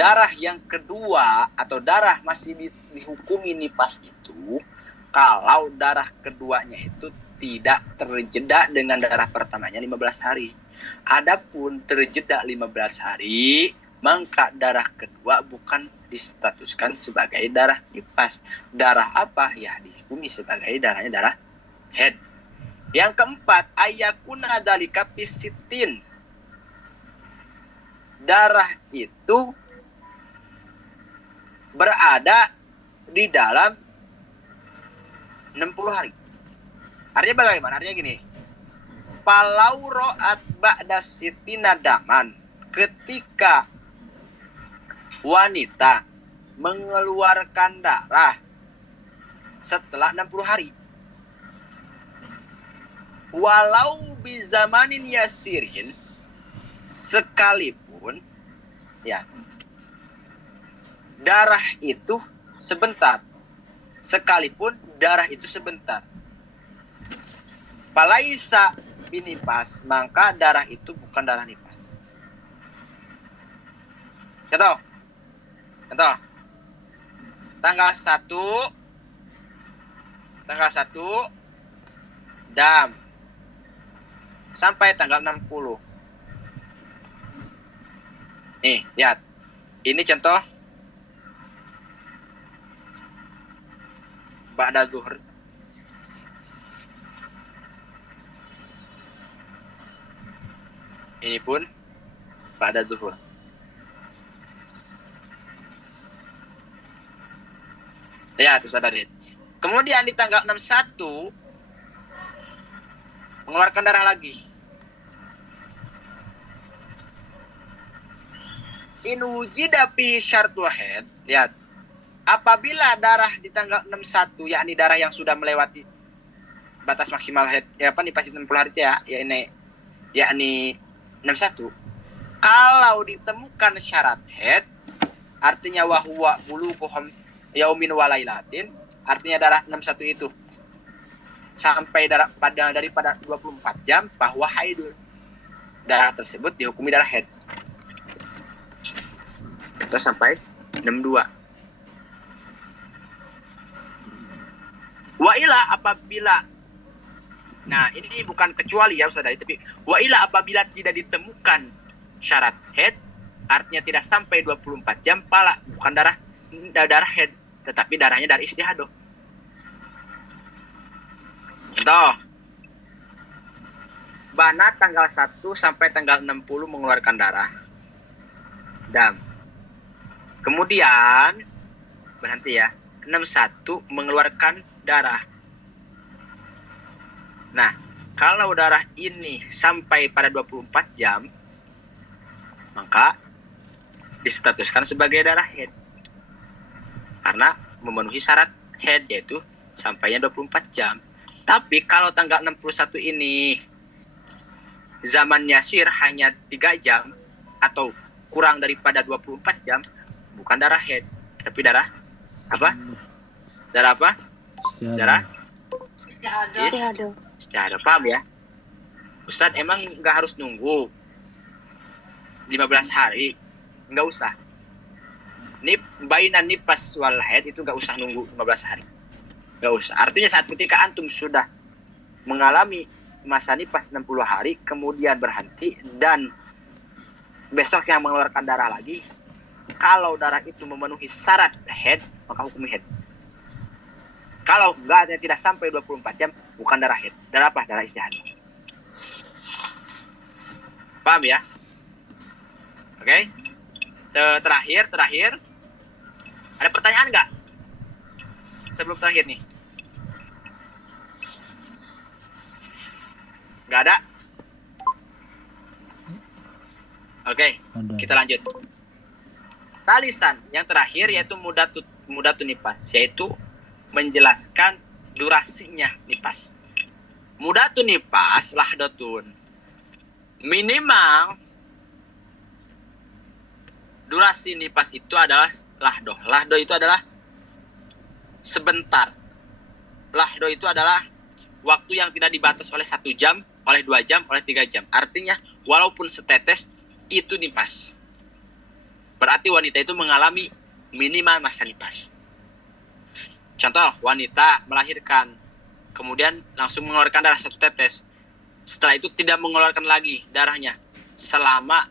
darah yang kedua atau darah masih dihukumi nifas itu kalau darah keduanya itu tidak terjeda dengan darah pertamanya 15 hari. Adapun terjeda 15 hari, maka darah kedua bukan distatuskan sebagai darah nifas. Darah apa? Ya dihukumi sebagai darahnya darah haid. Yang keempat, ayakuna dalika pisitin. Darah itu berada di dalam 60 hari. Artinya bagaimana? Artinya gini. Palau ro'at ba'da sitina daman. Ketika wanita mengeluarkan darah setelah 60 hari. Walau bizamanin yasirin, sekalipun ya darah itu sebentar, sekalipun darah itu sebentar, palaisa binipas, maka darah itu bukan darah nifas. Contoh tanggal 1 dam sampai tanggal 60. Nih, lihat. Ini contoh ba'da zuhur. Ini pun ba'da zuhur. Lihat, saudara. Kemudian di tanggal 61 mengeluarkan darah lagi. In wujida fihi syartu haid. Lihat. Apabila darah di tanggal 61, yakni darah yang sudah melewati batas maksimal haid, ya apa nifas 60 hari ya, yakni 61. Kalau ditemukan syarat haid, artinya wahwa bulughum yaumin walailatin, artinya darah 61 itu sampai daripada 24 jam bahwa haidul. Darah tersebut dihukumi darah haid. Terus sampai 62. Wa ila apabila, nah ini bukan kecuali ya saudara, tapi wa ila apabila tidak ditemukan syarat haid, artinya tidak sampai 24 jam pala, bukan darah haid, tetapi darahnya dari istihadah. Contoh, Bana tanggal 1 sampai tanggal 60 mengeluarkan darah. Dam. Kemudian berhenti ya, 61 mengeluarkan darah. Nah, kalau darah ini sampai pada 24 jam, maka distatuskan sebagai darah haid. Karena memenuhi syarat haid, yaitu sampainya 24 jam. Tapi kalau tanggal 61 ini zaman yasir hanya 3 jam atau kurang daripada 24 jam, bukan darah haid, tapi darah apa? Darah apa? Darah istihadah. Paham ya? Ustadz, emang nggak harus nunggu 15 hari? Nggak usah. Bainan nifas wal haid itu nggak usah nunggu 15 hari. Nggak usah. Artinya saat ketika antum sudah mengalami masa nifas 60 hari, kemudian berhenti, dan besok yang mengeluarkan darah lagi, kalau darah itu memenuhi syarat haid, maka hukum haid. Kalau enggak, tidak sampai 24 jam, bukan darah haid. Darah apa? Darah istihadah. Paham ya? Oke? Terakhir. Ada pertanyaan nggak? Sebelum terakhir nih. Nggak ada? Oke, kita lanjut. Talisan yang terakhir yaitu mudatun nifas, yaitu menjelaskan durasinya nifas. Mudatun nifas lahdatun. Minimal durasi nifas itu adalah lahdoh. Lahdoh itu adalah sebentar. Lahdoh itu adalah waktu yang tidak dibatas oleh 1 jam, oleh 2 jam, oleh 3 jam. Artinya walaupun setetes itu nifas. Berarti wanita itu mengalami minimal masa nifas. Contoh, wanita melahirkan, kemudian langsung mengeluarkan darah 1 tetes. Setelah itu tidak mengeluarkan lagi darahnya selama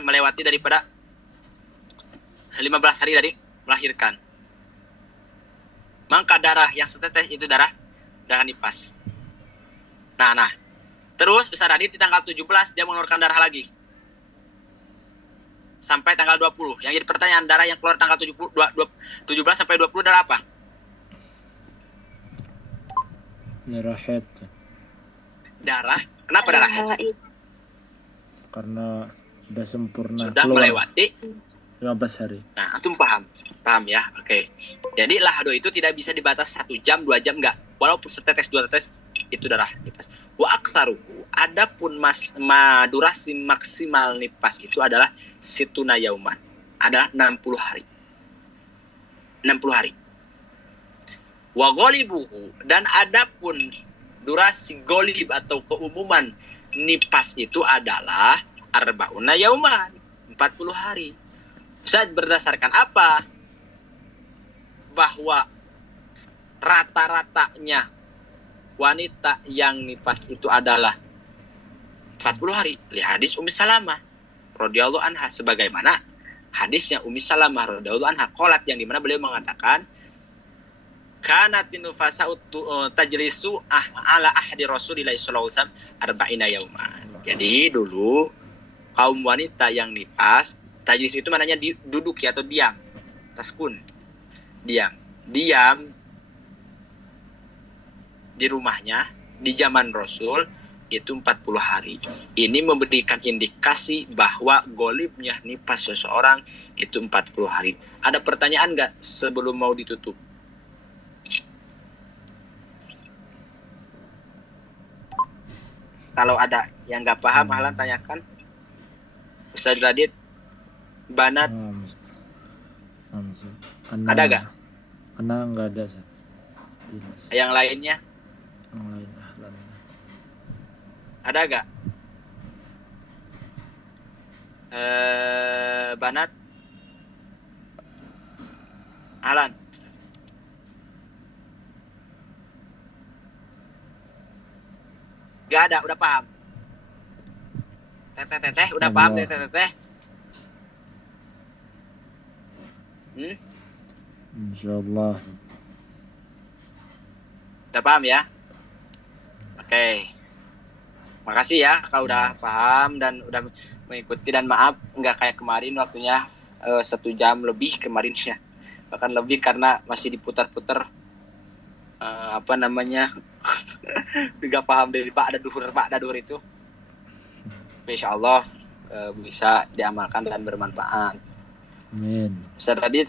melewati daripada 15 hari dari melahirkan. Maka darah yang setetes itu darah nifas. Nah. Terus Ustaz Radit di tanggal 17 dia mengeluarkan darah lagi. Sampai tanggal 20. Yang jadi pertanyaan, darah yang keluar tanggal 17 sampai 20 darah apa? Darah haid. Darah. Kenapa darah haid? Karena sudah sempurna. Sudah melewati 15 hari. Nah, antum paham ya? Oke. Jadi lahado itu tidak bisa dibatas 1 jam, 2 jam, enggak. Walaupun setetes, 2 tetes, itu darah nifas. Wa aktsaru, adapun durasi maksimal nifas itu adalah situna yauman. Adalah 60 hari. 60 hari. Wa ghalibuhu, dan adapun durasi ghalib atau keumuman nifas itu adalah arbauna yauman, 40 hari. Ustaz, berdasarkan apa? Bahwa rata-ratanya wanita yang nifas itu adalah 40 hari. Lihat hadis Ummi Salamah radhiyallahu anha, sebagaimana hadisnya Ummi Salamah radhiyallahu anha qalat, yang dimana beliau mengatakan kanatin nufasa tajlisu ala ahdi Rasulillah sallallahu alaihi wasallam arba'ina yauman. Jadi dulu kaum wanita yang nifas, tajlis itu maknanya duduk ya, atau diam. Taskun. Diam di rumahnya di zaman Rasul itu 40 hari. Ini memberikan indikasi bahwa golibnya nifas seseorang itu 40 hari. Ada pertanyaan nggak sebelum mau ditutup? Kalau ada yang nggak paham, Ahlan tanyakan. Ustaz Radit, Banat, ada nggak? Ana nggak ada, Ustaz. Jelas. Yang lainnya? Yang lain Ahlan. Ada nggak? Banat, Ahlan. Gak ada, udah paham. Teteh, udah paham teteh. Insyaallah. Udah paham ya? Oke. Makasih ya kalau udah paham dan udah mengikuti, dan maaf nggak kayak kemarin waktunya 1 jam lebih kemarinnya. Bahkan lebih karena masih diputar-putar juga paham dari ba'da duhur itu. Insyaallah bisa diamalkan dan bermanfaat. Amin. Ustaz Radit,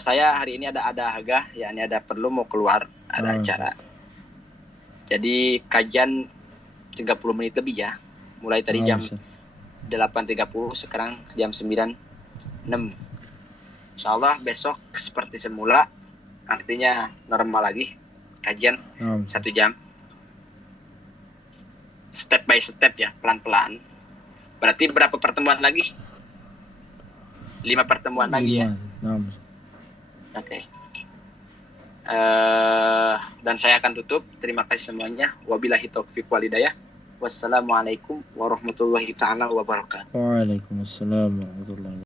saya hari ini ada agah, yakni ada perlu mau keluar, ada acara. Jadi kajian 30 menit lebih ya. Mulai tadi jam 8.30, sekarang jam 9.06. Insyaallah besok seperti semula, artinya normal lagi kajian 1 jam. Step by step ya, pelan-pelan. Berarti berapa pertemuan lagi? 5 pertemuan lagi ya. Oke. Dan saya akan tutup. Terima kasih semuanya. Wabillahi taufiq wal hidayah. Wassalamualaikum warahmatullahi taala wabarakatuh. Waalaikumsalam warahmatullahi